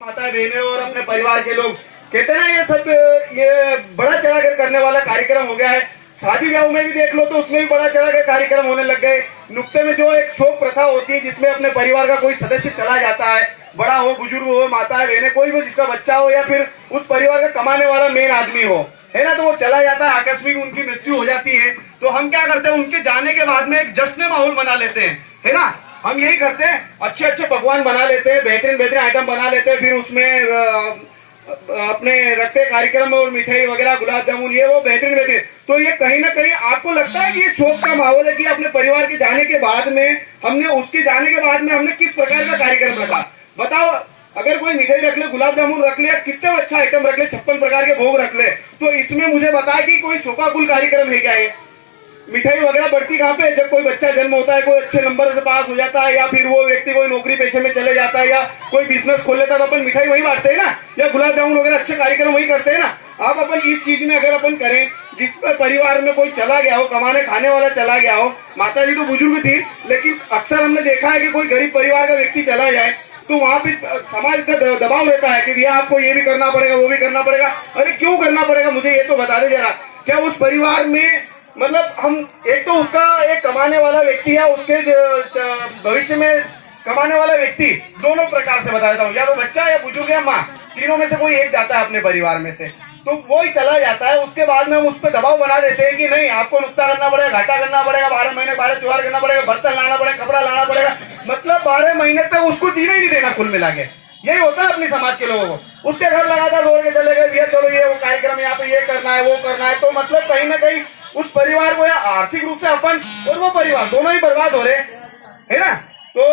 माता बहनें और अपने परिवार के लोग कहते हैं ना, ये सब ये बड़ा चढ़ा कर करने वाला कार्यक्रम हो गया है। शादी ब्याह में भी देख लो तो उसमें भी बड़ा चढ़ा कर कार्यक्रम होने लग गए। नुक्ते में जो एक शोक प्रथा होती है जिसमें अपने परिवार का कोई सदस्य चला जाता है, बड़ा हो, बुजुर्ग हो, माता बहनें, कोई भी जिसका बच्चा हो या फिर उस परिवार का कमाने वाला मेन आदमी हो, है ना, तो वो चला जाता है, आकस्मिक उनकी मृत्यु हो जाती है। तो हम क्या करते हैं, उनके जाने के बाद में एक जश्न माहौल बना लेते हैं, है ना। हम यही करते हैं, अच्छे अच्छे पकवान बना लेते हैं, बेहतरीन बेहतरीन आइटम बना लेते हैं, फिर उसमें अपने रखते कार्यक्रम और मिठाई वगैरह, गुलाब जामुन, ये वो बेहतरीन बेहतरीन। तो ये कहीं ना कहीं आपको लगता है कि ये शोक का माहौल है कि अपने परिवार के जाने के बाद में हमने किस प्रकार का कार्यक्रम रखा। बताओ, अगर कोई मिठाई रख ले, गुलाब जामुन रख ले, कितने अच्छा आइटम रख ले, 56 प्रकार के भोग रख ले, तो इसमें मुझे बताया कि कोई शोकाकुल कार्यक्रम है क्या है। मिठाई वगैरह बढ़ती कहाँ पे, जब कोई बच्चा जन्म होता है, कोई अच्छे नंबर से पास हो जाता है, या फिर वो व्यक्ति कोई नौकरी पेशे में चले जाता है, या कोई बिजनेस खोल लेता है, तो अपन मिठाई वही बांटते हैं ना, या गुलाब जामुन वगैरह अच्छे कार्यक्रम वही करते हैं ना। आप अपन इस चीज में अगर अपन करें, जिस पर परिवार में कोई चला गया हो, कमाने खाने वाला चला गया हो, माता जी तो बुजुर्ग थी, लेकिन अक्सर हमने देखा है कि कोई गरीब परिवार का व्यक्ति चला जाए तो वहाँ पे समाज का दबाव रहता है कि भैया आपको ये भी करना पड़ेगा, वो भी करना पड़ेगा। अरे क्यों करना पड़ेगा, मुझे ये तो बता दे जरा। क्या उस परिवार में मतलब हम एक तो उसका एक कमाने वाला व्यक्ति है, उसके भविष्य में कमाने वाला व्यक्ति दोनों प्रकार से बता देता हूँ, या तो बच्चा या बुजुर्ग या माँ, तीनों में से कोई एक जाता है अपने परिवार में से, तो वो ही चला जाता है। उसके बाद में हम उस पर दबाव बना देते हैं कि नहीं, आपको नुकता करना पड़ेगा, घाटा करना पड़ेगा, 12 महीने 12 त्योहार करना पड़ेगा, बर्तन लाना पड़ेगा, कपड़ा लाना पड़ेगा, मतलब 12 महीने तक उसको जीने ही नहीं देना कुल मिला के। यही होता है अपनी समाज के लोगों को। उसके घर लगातार दौड़ के चले गए, भैया चलो ये वो कार्यक्रम यहाँ पे ये करना है, वो करना है, तो मतलब कहीं ना कहीं उस परिवार को या आर्थिक रूप से अपन और वो परिवार दोनों ही बर्बाद हो रहे, है ना। तो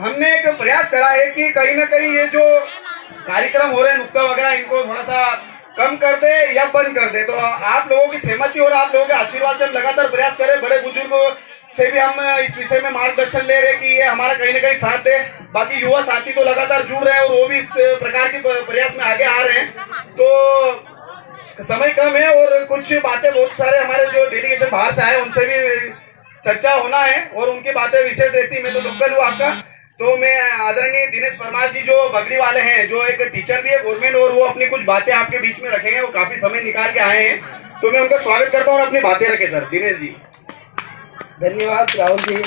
हमने एक प्रयास करा है कि कहीं ना कहीं ये जो कार्यक्रम हो रहे हैं नुक्ता वगैरह, इनको थोड़ा सा कम कर दे या बंद कर दे। तो आप लोगों की सहमति और आप लोगों के आशीर्वाद से हम लगातार प्रयास करें। बड़े बुजुर्गों से भी हम इस विषय में मार्गदर्शन ले रहे कि ये हमारा कहीं ना कहीं साथ दे। बाकी युवा साथी तो लगातार जुड़ रहे हैं और वो भी इस प्रकार के प्रयास में आगे आ रहे हैं। तो समय कम है और कुछ बातें बहुत सारे हमारे जो डेलीगेशन बाहर से आए उनसे भी चर्चा होना है और उनकी बातें विशेष रहती। मैं तो लोकल हूँ आपका, तो मैं आदरणीय दिनेश परमार जी जो बगली वाले हैं, जो एक टीचर भी है गवर्नमेंट, और वो अपनी कुछ बातें आपके बीच में रखेंगे। वो काफी समय निकाल के आए हैं, तो मैं उनका स्वागत करता हूँ और अपनी बातें रखे। सर दिनेश जी। धन्यवाद राहुल जी।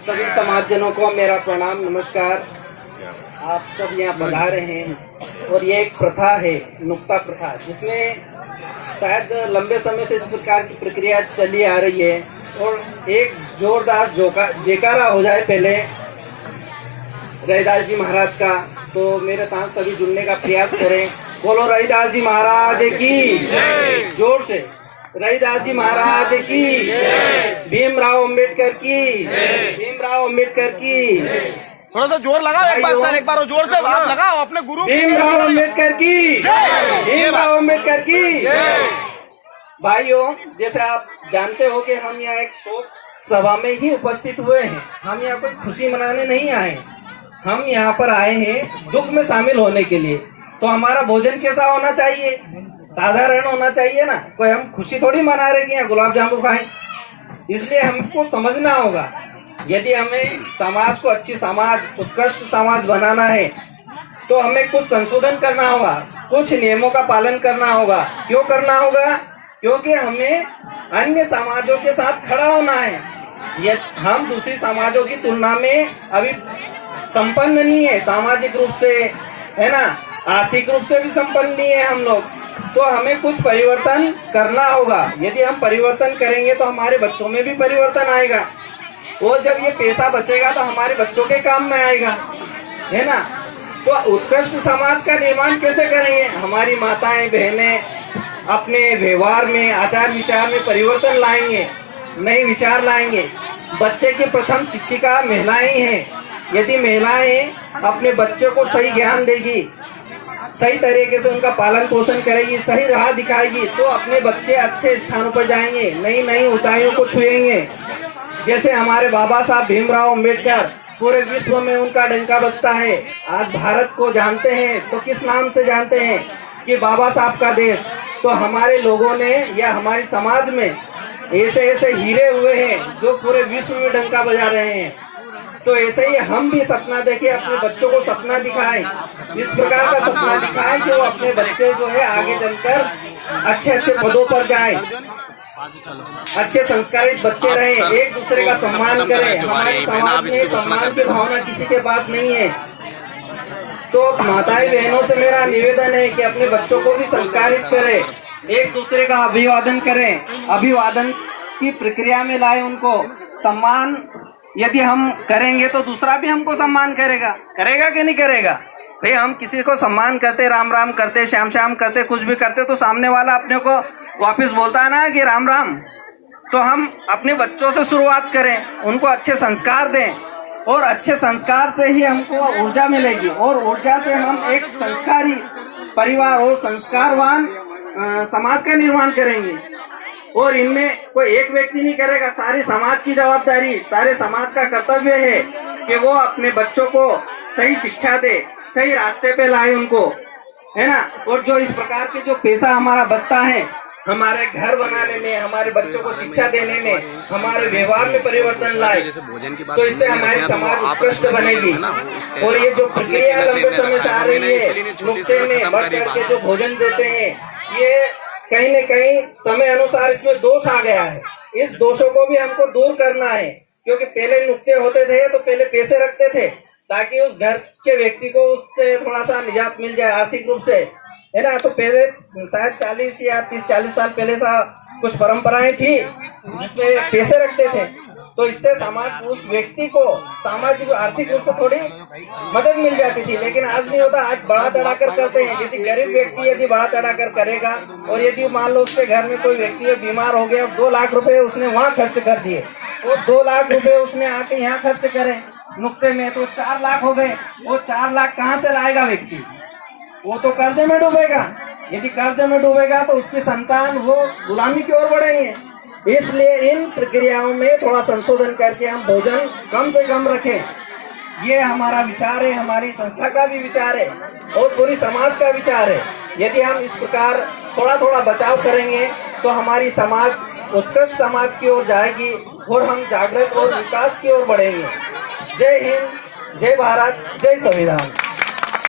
सभी समाजजनों को मेरा प्रणाम, नमस्कार। आप सब यहाँ पधारे हैं और ये एक प्रथा है, नुक्ता प्रथा, जिसमें शायद लंबे समय से इस प्रकार की प्रक्रिया चली आ रही है। और एक जोरदार जयकारा हो जाए पहले रविदास जी महाराज का, तो मेरे साथ सभी जुड़ने का प्रयास करें। बोलो रविदास जी महाराज की, जोर से रविदास जी महाराज की, भीमराव अम्बेडकर की, भीमराव अम्बेडकर की। थोड़ा सा जोर लगाओ एक बार सर, एक बार जोर से हाथ लगाओ अपने गुरु। भीमराव अम्बेडकर की, भीमराव अम्बेडकर की। भाइयों, जैसे आप जानते हो कि हम यहाँ एक शोक सभा में ही उपस्थित हुए हैं। हम यहाँ कोई खुशी मनाने नहीं आए, हम यहाँ पर आए हैं दुख में शामिल होने के लिए। तो हमारा भोजन कैसा होना चाहिए, साधारण होना चाहिए ना। कोई हम खुशी थोड़ी मना रहे कि यहाँ गुलाब जामुन खाएं। इसलिए हमको समझना होगा, यदि हमें समाज को अच्छी समाज, उत्कृष्ट समाज बनाना है तो हमें कुछ संशोधन करना होगा, कुछ नियमों का पालन करना होगा। क्यों करना होगा? क्योंकि हमें अन्य समाजों के साथ खड़ा होना है। ये हम दूसरी समाजों की तुलना में अभी संपन्न नहीं है, सामाजिक रूप से, है ना, आर्थिक रूप से भी संपन्न नहीं है हम लोग। तो हमें कुछ परिवर्तन करना होगा। यदि हम परिवर्तन करेंगे तो हमारे बच्चों में भी परिवर्तन आएगा, और जब ये पैसा बचेगा तो हमारे बच्चों के काम में आएगा, है ना। तो उत्कृष्ट समाज का निर्माण कैसे करेंगे? हमारी माताएं बहनें अपने व्यवहार में, आचार विचार में परिवर्तन लाएंगे, नए विचार लाएंगे। बच्चे की प्रथम शिक्षिका महिलाएं हैं। यदि महिलाएं अपने बच्चे को सही ज्ञान देगी, सही तरीके से उनका पालन पोषण करेगी, सही राह दिखाएगी, तो अपने बच्चे अच्छे स्थानों पर जाएंगे, नई नई ऊंचाइयों को छुएंगे। जैसे हमारे बाबा साहब भीमराव अम्बेडकर, पूरे विश्व में उनका डंका बजता है। आज भारत को जानते हैं तो किस नाम से जानते हैं? कि बाबा साहब का देश। तो हमारे लोगों ने या हमारी समाज में ऐसे ऐसे हीरे हुए हैं जो पूरे विश्व में डंका बजा रहे हैं। तो ऐसे ही हम भी सपना देके अपने बच्चों को सपना दिखाएं, इस प्रकार का सपना दिखाएं कि वो अपने बच्चे जो है आगे चलकर अच्छे अच्छे पदों पर जाएं, अच्छे संस्कारित बच्चे रहें, एक दूसरे का सम्मान करें। हमारे समाज में सम्मान की भावना किसी के पास नहीं है। तो माताएं बहनों से मेरा निवेदन है कि अपने बच्चों को भी संस्कारित करें, एक दूसरे का अभिवादन करें, अभिवादन की प्रक्रिया में लाए उनको। सम्मान यदि हम करेंगे तो दूसरा भी हमको सम्मान करेगा, करेगा कि नहीं करेगा? भाई हम किसी को सम्मान करते, राम राम करते, श्याम श्याम करते, कुछ भी करते, तो सामने वाला अपने को वापस बोलता है ना कि राम राम। तो हम अपने बच्चों से शुरुआत करें, उनको अच्छे संस्कार दें, और अच्छे संस्कार से ही हमको ऊर्जा मिलेगी, और ऊर्जा से हम एक संस्कारी परिवार और संस्कारवान समाज का निर्माण करेंगे। और इनमें कोई एक व्यक्ति नहीं करेगा, सारी समाज की जवाबदारी, सारे समाज का कर्तव्य है कि वो अपने बच्चों को सही शिक्षा दे, सही रास्ते पे लाए उनको, है ना। और जो इस प्रकार के जो पैसा हमारा बचता है हमारे घर बनाने में, हमारे बच्चों को शिक्षा देने में, हमारे व्यवहार में परिवर्तन लाए, तो इससे हमारी समाज उत्कृष्ट बनेगी। और ये जो प्रक्रिया लंबे समय से आ रही है, नुक्ते में बढ़ चढ़ के जो भोजन देते हैं, ये कहीं न कहीं समय अनुसार इसमें दोष आ गया है। इस दोषों को भी हमको दूर करना है, क्योंकि पहले नुक्ते होते थे तो पहले पैसे रखते थे ताकि उस घर के व्यक्ति को उससे थोड़ा सा निजात मिल जाए आर्थिक रूप से, है ना। तो पहले शायद 40 या 30-40 साल पहले सा कुछ परंपराएं थी जिसमें पैसे रखते थे, तो इससे समाज उस व्यक्ति को सामाजिक आर्थिक रूप से थोड़ी मदद मिल जाती थी। लेकिन आज नहीं होता, आज बढ़ा चढ़ाकर करते हैं। यदि गरीब व्यक्ति यदि बढ़ा चढ़ाकर करेगा, और यदि मान लो उसके घर में कोई व्यक्ति बीमार हो गया, 2 लाख रुपए उसने वहाँ खर्च कर दिए, और 2 लाख रुपए उसने आके यहाँ खर्च करे नुक्ते में, तो 4 लाख हो गए। वो 4 लाख कहाँ से लाएगा व्यक्ति? वो तो कर्जे में डूबेगा। यदि कर्जे में डूबेगा तो उसकी संतान वो गुलामी की ओर बढ़ेंगे। इसलिए इन प्रक्रियाओं में थोड़ा संशोधन करके हम भोजन कम से कम रखें। ये हमारा विचार है, हमारी संस्था का भी विचार है, और पूरी समाज का विचार है। यदि हम इस प्रकार थोड़ा थोड़ा बचाव करेंगे तो हमारी समाज उत्कृष्ट समाज की ओर जाएगी, और हम जागृत और विकास की ओर बढ़ेंगे। जय हिंद, जय भारत, जय संविधान।